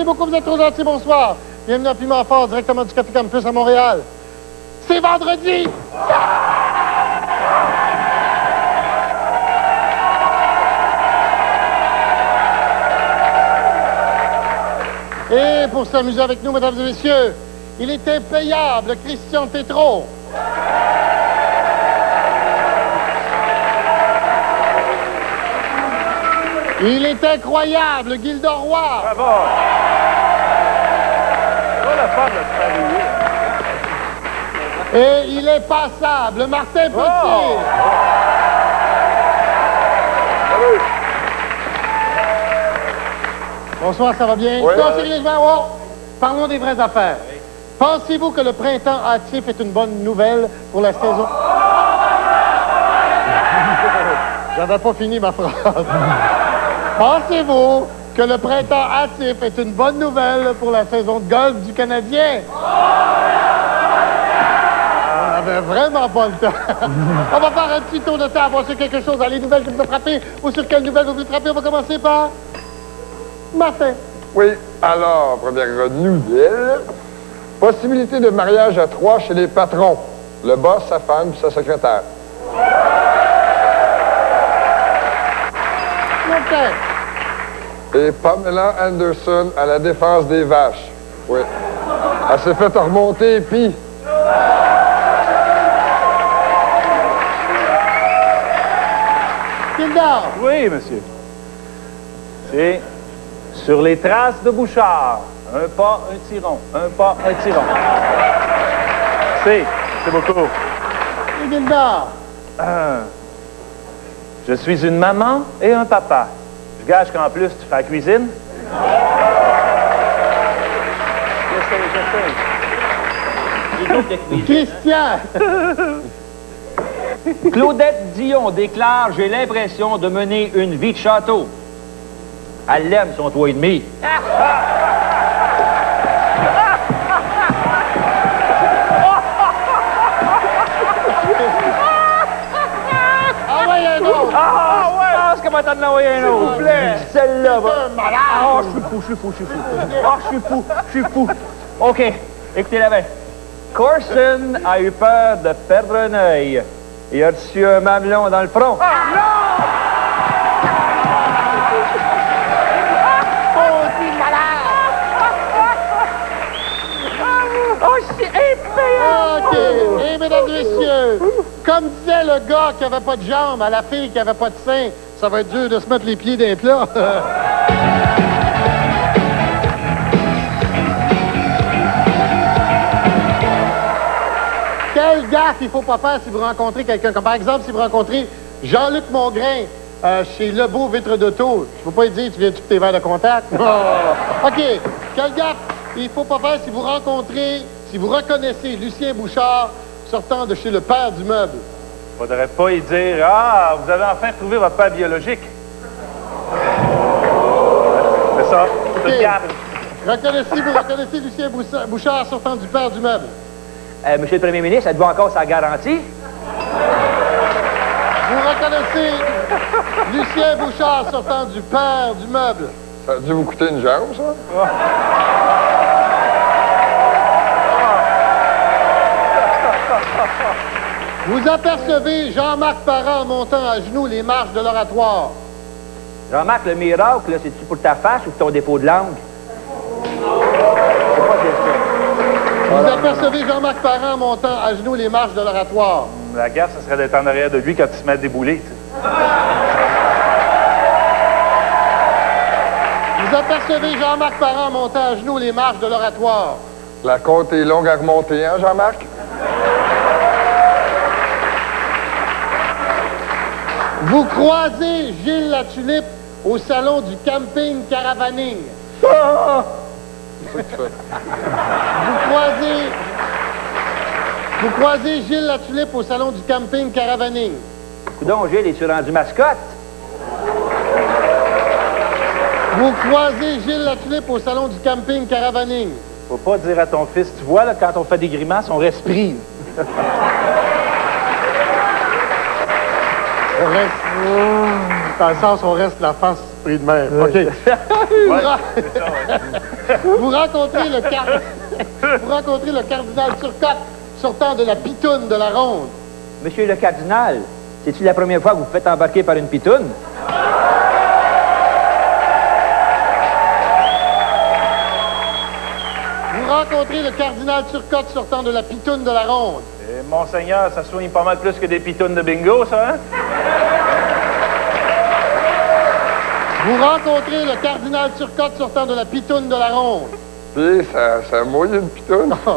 Merci beaucoup, vous êtes trop gentils, bonsoir. Bienvenue à Piment Fort, directement du Café Campus à Montréal. C'est vendredi! Et pour s'amuser avec nous, mesdames et messieurs, il est impayable, Christian Tétrault. Il est incroyable, Gilda Roy. Bravo! Oh, la femme de Et il est passable, Martin Potier. Salut! Bonsoir, ça va bien? Oui, Non, sérieusement, parlons des vraies affaires. Pensez-vous que le printemps hâtif est une bonne nouvelle pour la saison? J'avais pas fini ma phrase. Pensez-vous que le printemps hâtif est une bonne nouvelle pour la saison de golf du Canadien? On avait vraiment pas le temps. On va faire un petit tour de table, voir sur quelque chose, dans les nouvelles que vous avez frappées, ou sur quelles nouvelles vous voulez frapper. On va commencer par Martin. Oui, alors, première nouvelle. Possibilité de mariage à 3 chez les patrons. Le boss, sa femme, puis sa secrétaire. Martin. Et Pamela Anderson à la défense des vaches. Oui. Elle s'est fait remonter, puis... Gilda. Oui, monsieur. C'est sur les traces de Bouchard. Un pas, un tiron. Un pas, un tiron. C'est beaucoup. Et Gilda. Je suis une maman et un papa. Je gage qu'en plus, tu fais la cuisine. Christian. Claudette Dion déclare « J'ai l'impression de mener une vie de château. » Elle l'aime, son toit et demi. Ah ouais, un autre. Ah ouais! Je pense comment t'en envoyer un autre. S'il vous plaît. Celle-là va. C'est un malade. Ah, je suis fou. Ah, je suis fou. OK, écoutez-la bien. Corson a eu peur de perdre un œil. Il a reçu un mamelon dans le front. OK. Et mesdames et messieurs, comme disait le gars qui avait pas de jambes à la fille qui avait pas de sein, ça va être dur de se mettre les pieds d'un plat. Quelle gaffe il faut pas faire si vous rencontrez quelqu'un? Comme par exemple, si vous rencontrez Jean-Luc Mongrain chez Lebeau Vitre d'Auto. Je ne peux pas lui dire, tu viens-tu pour tes verres de contact? Oh. OK. Quelle gaffe il faut pas faire si vous rencontrez, si vous reconnaissez Lucien Bouchard sortant de chez le père du meuble? Faudrait pas y dire « Ah, vous avez enfin trouvé votre père biologique. » C'est ça. OK. Tout garde. Vous reconnaissez Lucien Bouchard sortant du père du meuble? Monsieur le Premier ministre, êtes-vous encore sa garantie? Vous reconnaissez Lucien Bouchard sortant du père du meuble? Ça a dû vous coûter une jambe, ça? Vous apercevez Jean-Marc Parent montant à genoux les marches de l'oratoire. Jean-Marc, le miracle, là, c'est-tu pour ta face ou pour ton défaut de langue? C'est pas dire ça. Vous apercevez Jean-Marc Parent montant à genoux les marches de l'oratoire. La gaffe, ça serait d'être en arrière de lui quand il se met à débouler. Tu sais. Vous apercevez Jean-Marc Parent montant à genoux les marches de l'oratoire. La côte est longue à remonter, hein, Jean-Marc? Vous croisez Gilles Latulippe au salon du camping Caravaning. C'est ça que tu fais. Vous croisez Gilles Latulippe au salon du camping Caravaning. Coudon, Gilles, es-tu rendu mascotte? Vous croisez Gilles Latulippe au salon du camping Caravaning. Faut pas dire à ton fils, tu vois, là, quand on fait des grimaces, on respire. On reste... Dans le sens, on reste la face pris de mer. OK. Ouais, c'est ça, ouais. Vous rencontrez le cardinal Turcotte sortant de la pitoune de la ronde. Monsieur le cardinal, c'est-tu la première fois que vous vous faites embarquer par une pitoune? Vous rencontrez le cardinal Turcotte sortant de la pitoune de la ronde. Et Monseigneur, ça soigne pas mal plus que des pitounes de bingo, ça, hein? Vous rencontrez le cardinal Turcotte sortant de la pitoune de la ronde. Puis, ça a mouillé une pitoune. OK,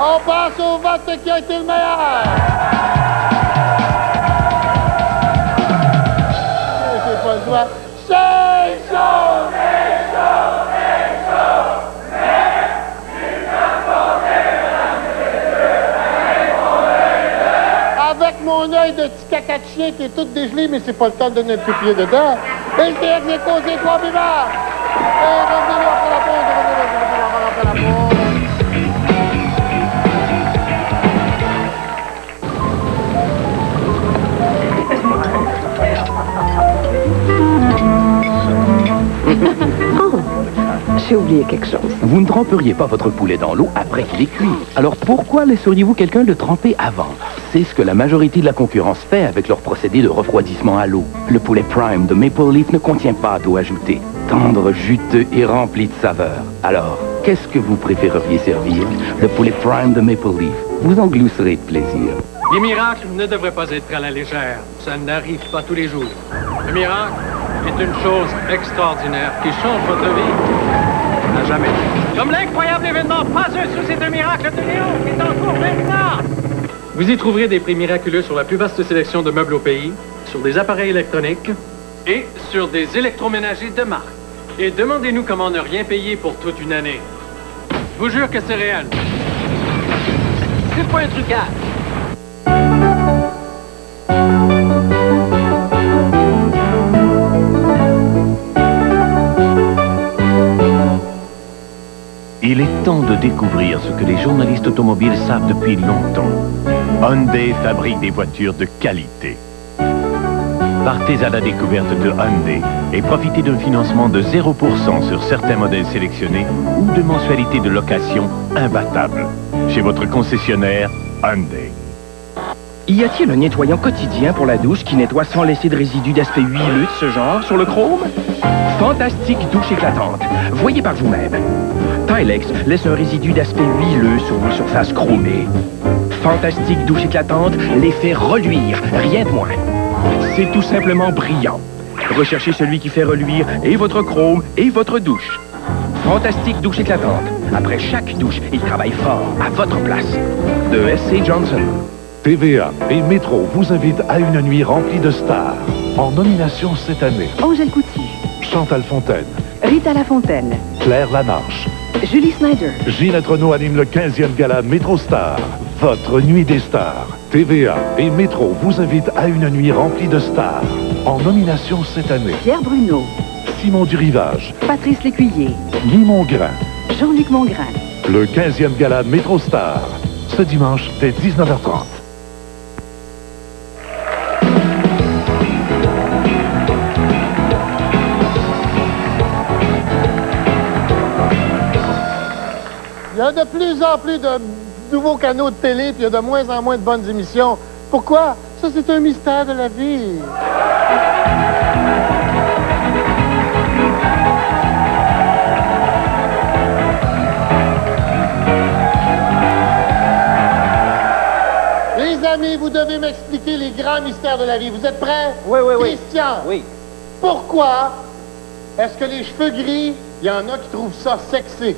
on passe au vote qui a été le meilleur. C'est pas le droit. C'est chaud, c'est chaud, c'est chaud. Avec mon œil de petit caca de chien qui est tout dégelé, mais c'est pas le temps de donner un coup de pied dedans. Et c'est exécuté, trois buveurs. Et revenez après la pause, revenez après la pause. Oh, j'ai oublié quelque chose. Vous ne tremperiez pas votre poulet dans l'eau après qu'il est cuit. Alors pourquoi laisseriez-vous quelqu'un le tremper avant? C'est ce que la majorité de la concurrence fait avec leur procédé de refroidissement à l'eau. Le poulet Prime de Maple Leaf ne contient pas d'eau ajoutée. Tendre, juteux et rempli de saveur. Alors, qu'est-ce que vous préféreriez servir? Le poulet Prime de Maple Leaf. Vous en glousserez de plaisir. Les miracles ne devraient pas être à la légère. Ça n'arrive pas tous les jours. Le miracle est une chose extraordinaire qui change votre vie à jamais. Comme l'incroyable événement phaseux sous ces deux miracles de Léon qui est en cours maintenant. Vous y trouverez des prix miraculeux sur la plus vaste sélection de meubles au pays, sur des appareils électroniques et sur des électroménagers de marque. Et demandez-nous comment ne rien payer pour toute une année. Je vous jure que c'est réel. C'est pas un trucage. Il est temps de découvrir ce que les journalistes automobiles savent depuis longtemps. Hyundai fabrique des voitures de qualité. Partez à la découverte de Hyundai et profitez d'un financement de 0% sur certains modèles sélectionnés ou de mensualités de location imbattables. Chez votre concessionnaire Hyundai. Y a-t-il un nettoyant quotidien pour la douche qui nettoie sans laisser de résidus d'aspect huileux de ce genre sur le chrome? Fantastique douche éclatante. Voyez par vous-même. Tilex laisse un résidu d'aspect huileux sur vos surfaces chromées. Fantastique douche éclatante les fait reluire, rien de moins. C'est tout simplement brillant. Recherchez celui qui fait reluire et votre chrome et votre douche. Fantastique douche éclatante. Après chaque douche, il travaille fort à votre place. De S.C. Johnson. TVA et Métro vous invitent à une nuit remplie de stars. En nomination cette année, Angèle Coutu, Chantal Fontaine, Rita Lafontaine, Claire Lamarche, Julie Snyder. Ginette Renault anime le 15e gala Métro Star. Votre nuit des stars. TVA et Métro vous invitent à une nuit remplie de stars. En nomination cette année, Pierre Bruno, Simon Durivage, Patrice Lécuyer, Guy Mongrain. Jean-Luc Mongrain. Le 15e gala Métro Star. Ce dimanche dès 19h30. Il y a de plus en plus de nouveaux canaux de télé, puis il y a de moins en moins de bonnes émissions. Pourquoi? Ça, c'est un mystère de la vie. Les amis, vous devez m'expliquer les grands mystères de la vie. Vous êtes prêts? Oui, oui, oui. Christian, Oui. pourquoi est-ce que les cheveux gris, il y en a qui trouvent ça sexy?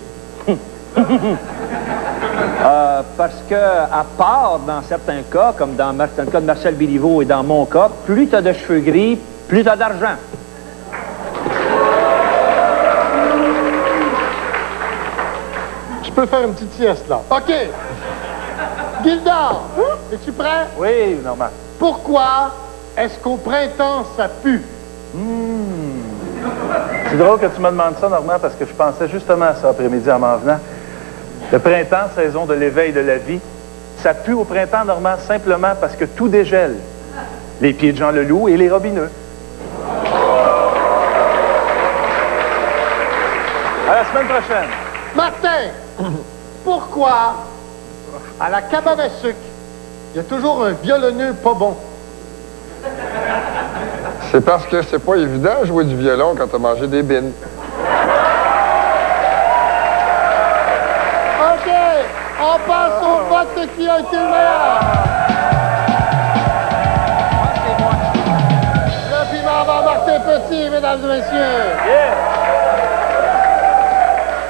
Parce que, à part dans certains cas, comme dans le cas de Marcel Béliveau et dans mon cas, plus tu as de cheveux gris, plus tu as d'argent. Je peux faire une petite sieste, là. OK. Gildor, es-tu prêt? Oui, Normand. Pourquoi est-ce qu'au printemps, ça pue? C'est drôle que tu me demandes ça, Normand, parce que je pensais justement à ça après-midi en m'en venant. Le printemps, saison de l'éveil de la vie, ça pue au printemps, Normand, simplement parce que tout dégèle. Les pieds de Jean Leloup et les robineux. À la semaine prochaine. Martin, pourquoi, à la cabane à sucre, il y a toujours un violonneux pas bon? C'est parce que c'est pas évident de jouer du violon quand t'as mangé des bines. OK, on passe au vote qui a été le meilleur. Le piment va Martin Petit, mesdames et messieurs.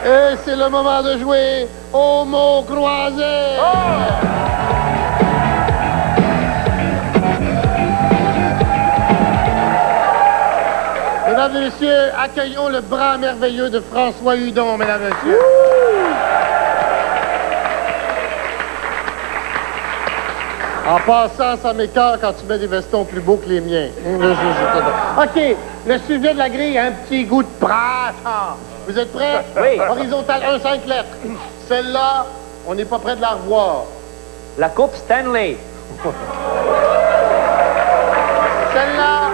Et c'est le moment de jouer au mot croisé. Mesdames et messieurs, accueillons le bras merveilleux de François Hudon, mesdames et messieurs. En passant, ça m'écoeure quand tu mets des vestons plus beaux que les miens. OK, le sujet de la grille a un petit goût de printemps. Vous êtes prêts? Oui. Horizontal 1, 5 lettres. Celle-là, on n'est pas prêt de la revoir. La Coupe Stanley. Celle-là,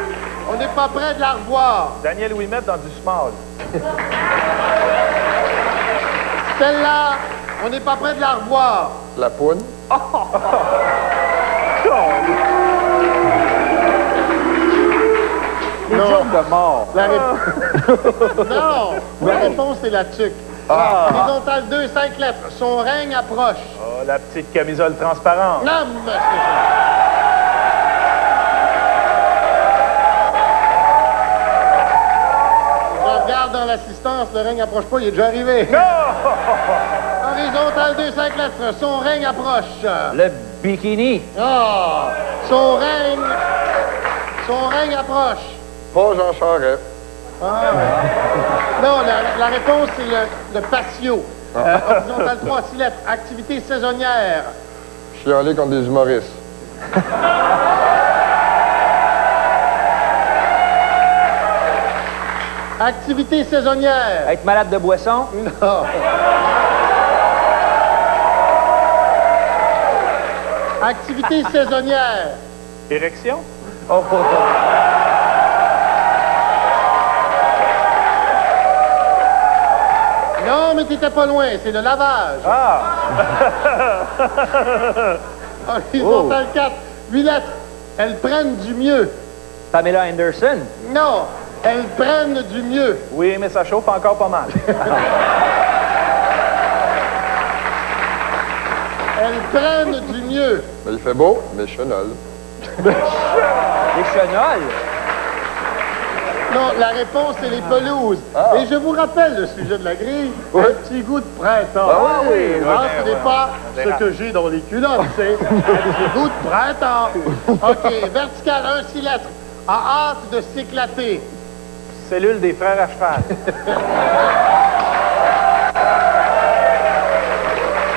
on n'est pas prêt de la revoir. Daniel Ouimet dans du small. Celle-là, on n'est pas prêt de la revoir. La poune. Les jokes de mort. Non, la réponse, c'est la tuque. Horizontal 2, 5 lettres. Son règne approche. Oh, la petite camisole transparente. Non, monsieur. Je regarde dans l'assistance, le règne approche pas, il est déjà arrivé. Non! Horizontal 2, 5 lettres. Son règne approche. Le bikini. Ah! Son règne approche. Pas Jean Charest. Non, la réponse, c'est le patio. Horizontal 3, 6 lettres. Activité saisonnière. Chialer contre des humoristes. Activité saisonnière. Être malade de boisson. Non. Activité saisonnière. Érection? Oh. Non, mais t'étais pas loin, c'est le lavage. Ah! Horizontal 4, 8 lettres. Elles prennent du mieux. Pamela Anderson. Non, elles prennent du mieux. Oui, mais ça chauffe encore pas mal. Elles prennent du mieux. Ben, il fait beau, mais chenol. Les chenolles. Non, la réponse, c'est les pelouses. Et je vous rappelle le sujet de la grille. Oui. Un petit goût de printemps. Ah oui, Ce n'est pas ce que j'ai dans les culottes, c'est un petit goût de printemps. OK, vertical, 1, 6 lettres. A hâte de s'éclater. Cellule des frères à cheval.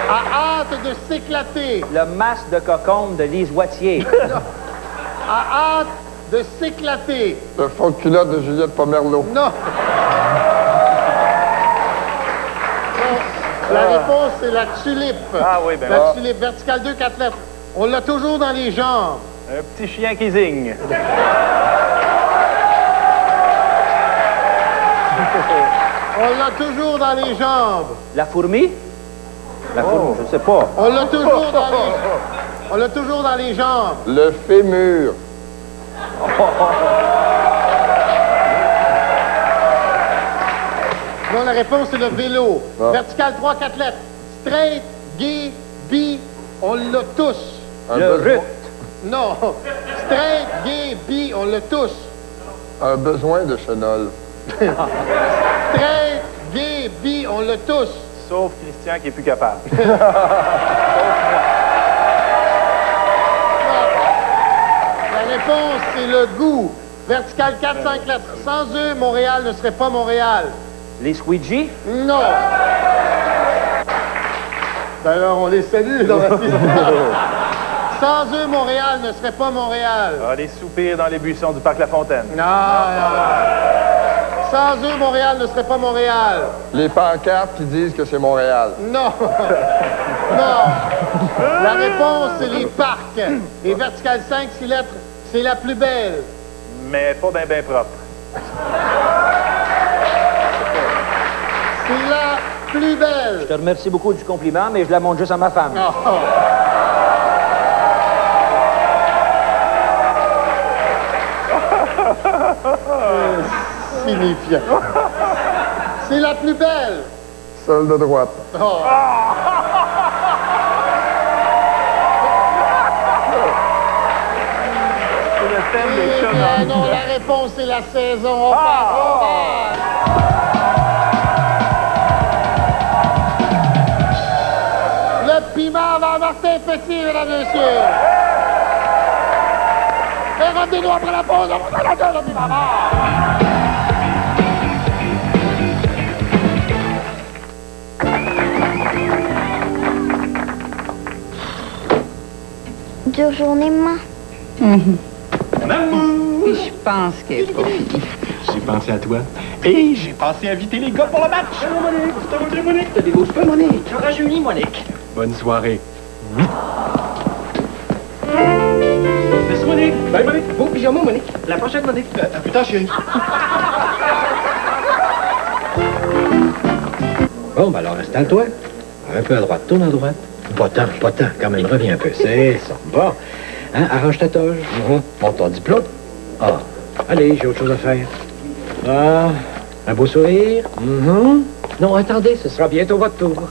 A hâte de s'éclater. Le masque de cocombe de Lise Wattier. A hâte de s'éclater. Le fond de culotte de Juliette Pomerleau. Non. La réponse, c'est la tulipe. Ah oui, ben La tulipe, verticale 2, 4 lettres. On l'a toujours dans les jambes. Un petit chien qui zigne. On l'a toujours dans les jambes. La fourmi. La fourmi, je sais pas. On l'a toujours dans les... On l'a toujours dans les jambes. Le fémur. Non, la réponse, c'est le vélo. Vertical 3, 4 lettres. Straight, gay, bi, on l'a tous. Le rut. Non. Straight, gay, bi, on l'a tous. Un besoin de chenol. Straight, gay, bi, on l'a tous. Sauf Christian qui est plus capable. La réponse, c'est le goût. Vertical 4, 5 lettres. Sans eux, Montréal ne serait pas Montréal. Les squeegee. Non. Ben alors, on les salue dans la Sans eux, Montréal ne serait pas Montréal. Ah, les soupirs dans les buissons du parc La Fontaine. Non. Sans eux, Montréal ne serait pas Montréal. Les pancartes qui disent que c'est Montréal. Non. Non. La réponse, c'est les parcs. Les verticales 5, 6 lettres. C'est la plus belle. Mais pas bien propre. C'est la plus belle. Je te remercie beaucoup du compliment, mais je la montre juste à ma femme. Oh. Signifiant. C'est la plus belle. Celle de droite. Oh. C'est le thème des Eh chats. bien, non, la réponse, c'est la saison. On passe au bal. Le piment va Martin Petit, mesdames et messieurs. Et revenez-nous après la pause. On va dans le piment va. Dure journée, maman. Je pense qu'elle est pas finie. J'ai pensé à toi. Et j'ai pensé à inviter les gars pour le match. Salut, Monique. Te débouche pas, Monique. Tu rajeunis, Monique. Bonne soirée. Merci, Monique. Bye, Monique. Beau pyjama, Monique. La prochaine, Monique. À plus tard, chérie. Bon, ben alors, installe-toi. Un peu à droite. Tourne à droite. Pas tant, quand même. Reviens un peu. C'est ça. Bon. Hein, arrange ta toge. Monte ton diplôme. Ah. Allez, j'ai autre chose à faire. Ah. Un beau sourire. Non, attendez, ce sera bientôt votre tour.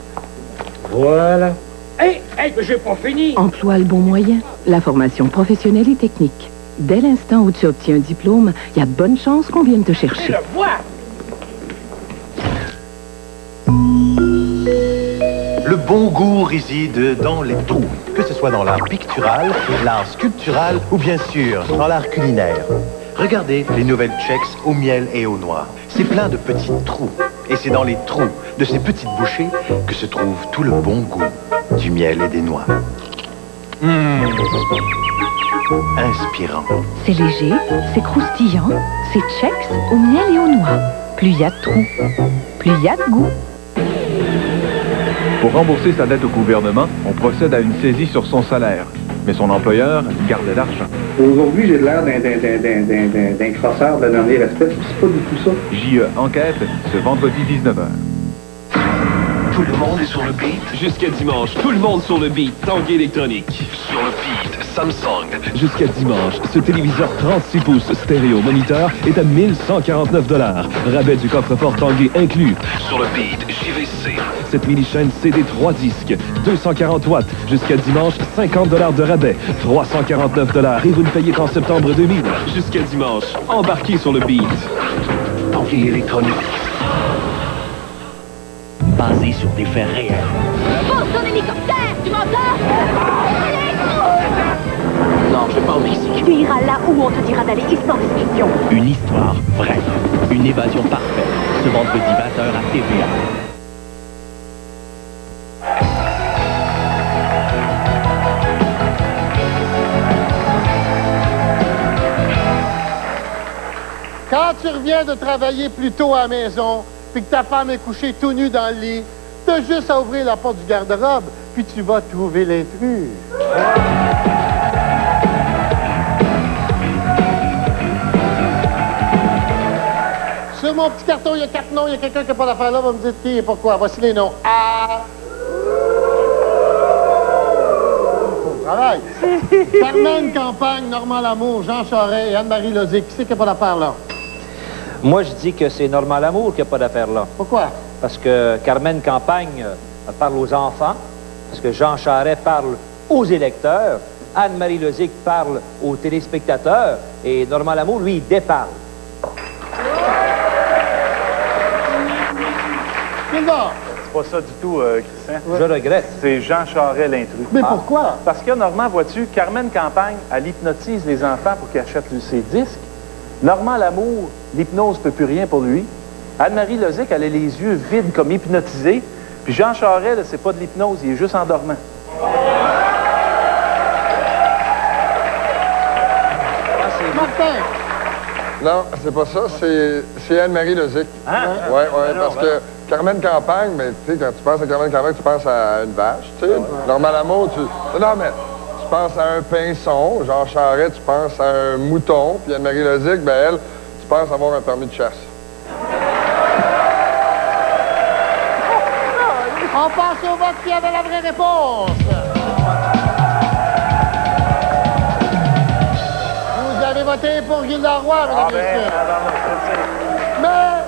Voilà. Hey, mais j'ai pas fini. Emploie le bon moyen, la formation professionnelle et technique. Dès l'instant où tu obtiens un diplôme, il y a de bonnes chances qu'on vienne te chercher. Le bon goût réside dans les trous, que ce soit dans l'art pictural, l'art sculptural ou bien sûr dans l'art culinaire. Regardez les nouvelles Chex au miel et aux noix. C'est plein de petits trous. Et c'est dans les trous de ces petites bouchées que se trouve tout le bon goût du miel et des noix. Inspirant. C'est léger, c'est croustillant, c'est Chex au miel et aux noix. Plus il y a de trous, plus il y a de goût. Pour rembourser sa dette au gouvernement, on procède à une saisie sur son salaire. Mais son employeur garde l'argent. Aujourd'hui, j'ai l'air d'un crosseur de la dernière espèce. C'est pas du tout ça. JE enquête, ce vendredi 19h. Tout le monde est sur le beat. Jusqu'à dimanche, tout le monde sur le beat. Tanguy électronique. Sur le beat, Samsung. Jusqu'à dimanche, ce téléviseur 36 pouces stéréo moniteur est à 1149 $. Rabais du coffre-fort Tanguy inclus. Sur le beat, JVC. Cette mini-chaîne CD 3 disques, 240 watts. Jusqu'à dimanche, 50 $ de rabais. 349 $ et vous ne payez qu'en septembre 2000. Jusqu'à dimanche, embarquez sur le beat. Tanguy électronique. Basé sur des faits réels. Pose ton hélicoptère, tu m'entends? Non, je vais pas au Mexique. Tu iras là où on te dira d'aller et sans discussion. Une histoire vraie. Une évasion parfaite. Ce vendredi 20h à TVA. Quand tu reviens de travailler plus tôt à la maison, puis que ta femme est couchée tout nue dans le lit, t'as juste à ouvrir la porte du garde-robe, puis tu vas trouver l'intrus. Sur mon petit carton, il y a 4 noms. Il y a quelqu'un qui n'a pas d'affaire là, va me dire qui et pourquoi. Voici les noms. A. Bon travail. Carmen Campagne, Normand Lamour, Jean Charest et Anne-Marie Lozic. Qui c'est qui n'a pas d'affaire là? Moi, je dis que c'est Normand Lamour qui n'a pas d'affaire là. Pourquoi? Parce que Carmen Campagne parle aux enfants, parce que Jean Charest parle aux électeurs, Anne-Marie Lozic parle aux téléspectateurs, et Normand Lamour, lui, il déparle. C'est pas ça du tout, Christian. Je regrette. C'est Jean Charest l'intrus. Mais pourquoi? Parce que, Normand, vois-tu, Carmen Campagne, elle hypnotise les enfants pour qu'ils achètent ses disques. Normand Lamour, l'hypnose ne peut plus rien pour lui. Anne-Marie Lozic, elle a les yeux vides comme hypnotisés. Puis Jean Charest, c'est pas de l'hypnose, il est juste endormant. Martin! Non, c'est pas ça, c'est Anne-Marie Lozic. Hein? Oui, parce que Carmen Campagne, mais tu sais, quand tu penses à Carmen Campagne, tu penses à une vache, tu sais. Normand Lamour, tu... Non, mais c'est penses à un pinson. Jean Charest, tu penses à un mouton. Puis Anne-Marie Lozic, ben elle, tu penses avoir un permis de chasse. On passe au vote qui avait la vraie réponse. Vous avez voté pour Gilda Roy, mesdames et messieurs. Mais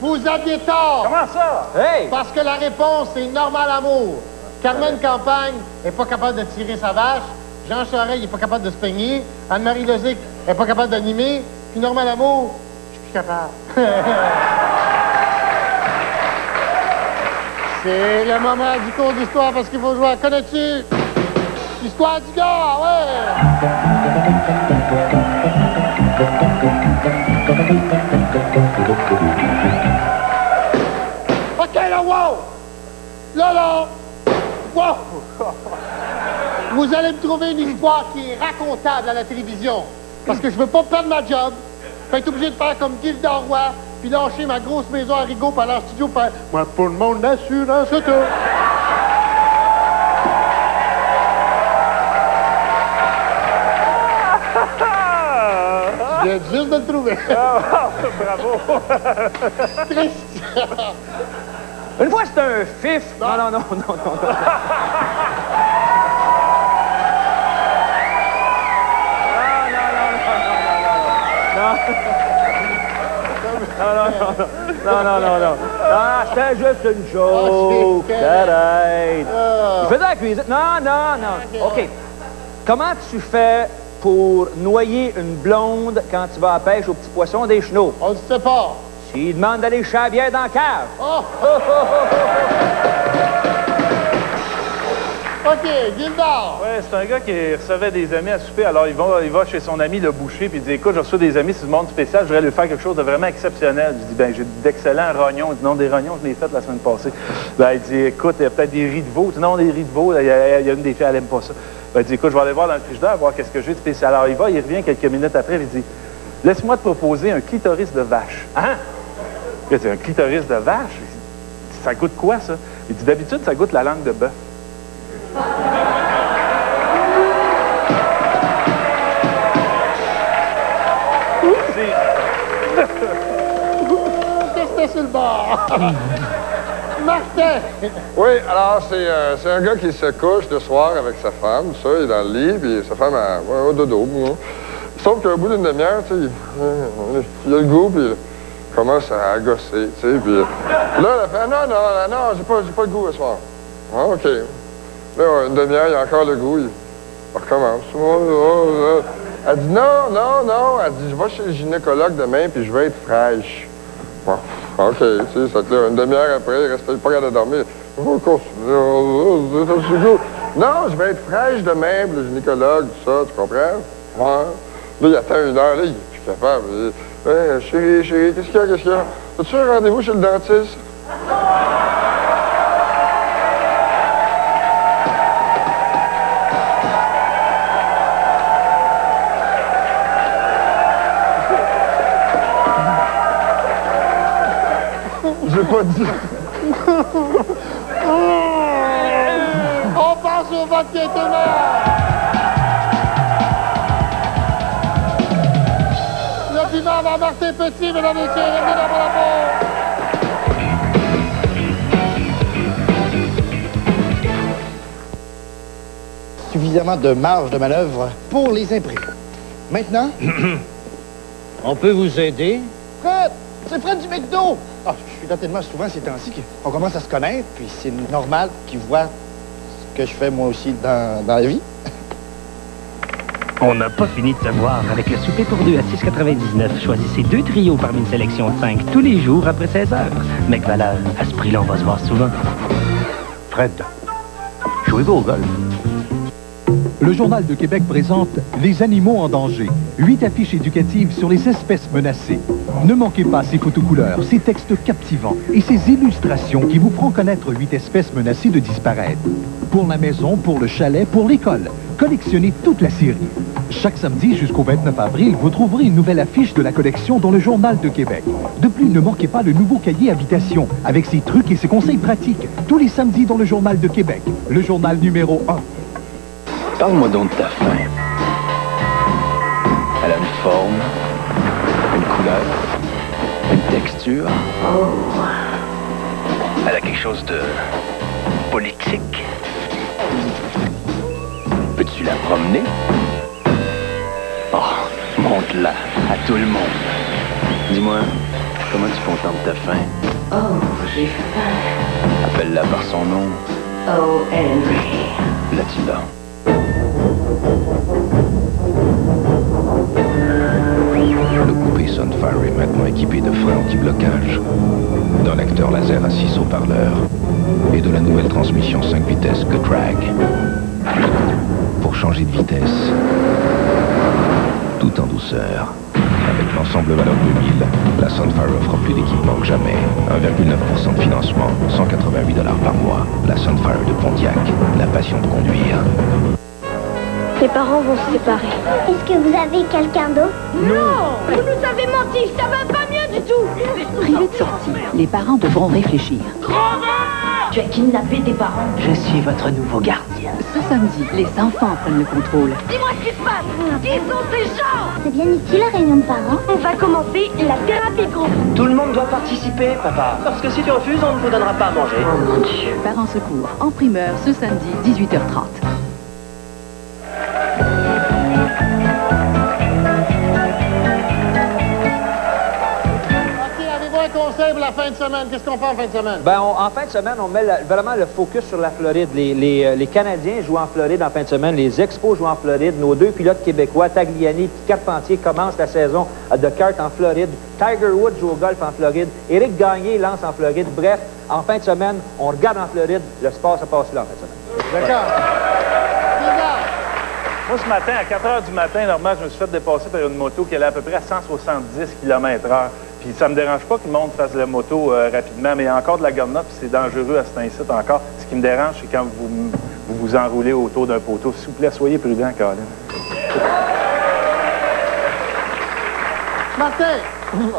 vous aviez tort. Comment ça? Hey! Parce que la réponse est Normal Amour. Carmen Campagne n'est pas capable de tirer sa vache. Jean Charest n'est pas capable de se peigner. Anne-Marie Lozic n'est pas capable d'animer. Puis Normal Amour, je suis plus capable. C'est le moment du cours d'histoire parce qu'il faut jouer à Connais-tu? L'histoire du gars, ouais! OK, là, wow! Là, wow! Vous allez me trouver une histoire qui est racontable à la télévision. Parce que je veux pas perdre ma job. Je vais être obligé de faire comme Gilda Roy, puis lâcher ma grosse maison à Rigaud, puis aller en studio, faire « Moi, pour le monde, l'assurance auto. » Je viens juste de le trouver. Bravo! Triste. Une fois, c'est un fif. Non. Non. Ah, c'était juste une joke. Arrête. Il faisait la cuisine. Non. OK. Comment tu fais pour noyer une blonde quand tu vas à la pêche aux petits poissons des chenaux? On ne sait pas. S'il demande d'aller chercher la bière dans la cave. Oh. OK, Gildor. Ouais, c'est un gars qui recevait des amis à souper. Alors, il va chez son ami, le boucher, puis il dit, écoute, j'ai reçu des amis, c'est du monde spécial, je voudrais lui faire quelque chose de vraiment exceptionnel. Je dis, ben, j'ai d'excellents rognons. Il dit, non, des rognons, je l'ai fait la semaine passée. Ben, il dit, écoute, il y a peut-être des riz de veau. Il dit, non, des riz de veau, il y a une des filles, elle aime pas ça. Ben, il dit, écoute, je vais aller voir dans le frigidaire, voir qu'est-ce que j'ai de spécial. Alors, il revient quelques minutes après, il dit, laisse-moi te proposer un clitoris de vache. Hein? Il dit, un clitoris de vache? Ça goûte quoi, ça? Il dit, d'habitude, ça goûte la langue de bœuf. Qu'est-ce que c'était sur le bord? Martin! Oui, alors, c'est un gars qui se couche le soir avec sa femme, ça, il est dans le lit, puis sa femme au dodo. Sauf qu'au bout d'une demi-heure, tu sais, il a le goût, puis il commence à gosser, tu sais, puis là, elle fait, non, j'ai pas le goût ce soir. Ah, OK. Là, une demi-heure, il a encore le goût, il recommence. Elle dit, non, elle dit, je vais chez le gynécologue demain, puis je vais être fraîche. Bon, OK, tu sais, ça là, une demi-heure après, il restait pas capable de dormir. Non, je vais être fraîche demain, puis le gynécologue, tout ça, tu comprends? Ouais. Là, il attend une heure, là, il est plus capable. Hey, chérie, qu'est-ce qu'il y a? As-tu un rendez-vous chez le dentiste? J'ai pas dit. On passe au vote qui est le piment va Martin Petit, mesdames et messieurs, bienvenue dans mon rapport. Suffisamment de marge de manœuvre pour les imprévus. Maintenant, On peut vous aider? Fred! C'est Fred du McDo! Ah, je suis là tellement souvent ces temps-ci qu'on commence à se connaître, puis c'est normal qu'ils voient ce que je fais moi aussi dans la vie. On n'a pas fini de se voir avec le souper pour deux à 6,99. Choisissez 2 trios parmi une sélection de 5 tous les jours après 16 heures. McValeur, à ce prix-là, on va se voir souvent. Fred, jouez-vous au golf? Le Journal de Québec présente Les animaux en danger. 8 affiches éducatives sur les espèces menacées. Ne manquez pas ces photos couleurs, ces textes captivants et ces illustrations qui vous feront connaître 8 espèces menacées de disparaître. Pour la maison, pour le chalet, pour l'école. Collectionnez toute la série. Chaque samedi jusqu'au 29 avril, vous trouverez une nouvelle affiche de la collection dans le Journal de Québec. De plus, ne manquez pas le nouveau cahier Habitation, avec ses trucs et ses conseils pratiques, tous les samedis dans le Journal de Québec, le journal numéro 1. Parle-moi donc de ta faim. Elle a une forme, une couleur, une texture. Oh. Elle a quelque chose de politique. Peux-tu la promener? Oh, montre-la à tout le monde. Dis-moi, comment tu contentes ta faim? Oh, j'ai faim. Appelle-la par son nom. Oh, Henry. Là-dessus là. Le coupé Sunfire est maintenant équipé de freins anti-blocage, d'un lecteur laser à 6 haut-parleurs et de la nouvelle transmission 5 vitesses Getrag. Pour changer de vitesse, tout en douceur. Avec l'ensemble valeur 2000, la Sunfire offre plus d'équipement que jamais. 1,9% de financement, 188 $ par mois. La Sunfire de Pontiac, la passion de conduire. Mes parents vont se séparer. Est-ce que vous avez quelqu'un d'autre? Non! Vous nous avez menti, ça va pas mieux du tout! Privé de sortie, les parents devront réfléchir. Tu as kidnappé tes parents. Je suis votre nouveau gardien. Ce samedi, les enfants prennent le contrôle. Dis-moi ce qui se passe! Qui sont ces gens? C'est bien ici la réunion de parents. On va commencer la thérapie de groupe. Tout le monde doit participer, papa. Parce que si tu refuses, on ne vous donnera pas à manger. Oh mon Dieu. Parents secours, en primeur, ce samedi, 18h30. Conseil pour la fin de semaine. Qu'est-ce qu'on fait en fin de semaine? Ben, en fin de semaine, on met vraiment le focus sur la Floride. Les Canadiens jouent en Floride en fin de semaine. Les Expos jouent en Floride. Nos deux pilotes québécois, Tagliani et Carpentier, commencent la saison de kart en Floride. Tiger Woods joue au golf en Floride. Éric Gagné lance en Floride. Bref, en fin de semaine, on regarde en Floride. Le sport se passe là en fin de semaine. D'accord. Moi, ce matin, à 4 h du matin, normalement, je me suis fait dépasser par une moto qui allait à peu près à 170 km/h. Puis ça me dérange pas que le monde fasse la moto rapidement, mais il y a encore de la gomme, puis c'est dangereux à cet incite encore. Ce qui me dérange, c'est quand vous enroulez autour d'un poteau. S'il vous plaît, soyez prudent, Colin. Martin!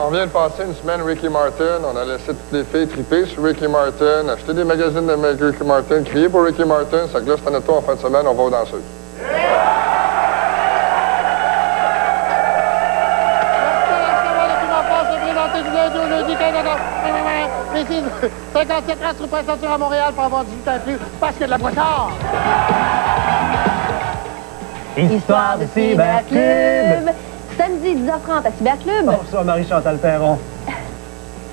On vient de passer une semaine Ricky Martin. On a laissé toutes les filles triper sur Ricky Martin, acheter des magazines de Ricky Martin, crier pour Ricky Martin. Ça glace en auto en fin de semaine, on va aux danseuses. 57 ans sur pré-ceinture à Montréal pour avoir 18 ans et plus, parce qu'il y a de la brossard. Histoire de Cyberclub. Samedi 10h30 à Cyberclub. Bonsoir Marie-Chantal Perron.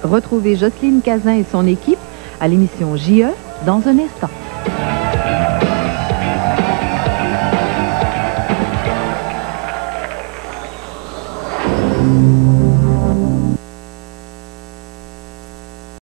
Retrouvez Jocelyne Cazin et son équipe à l'émission JE dans un instant.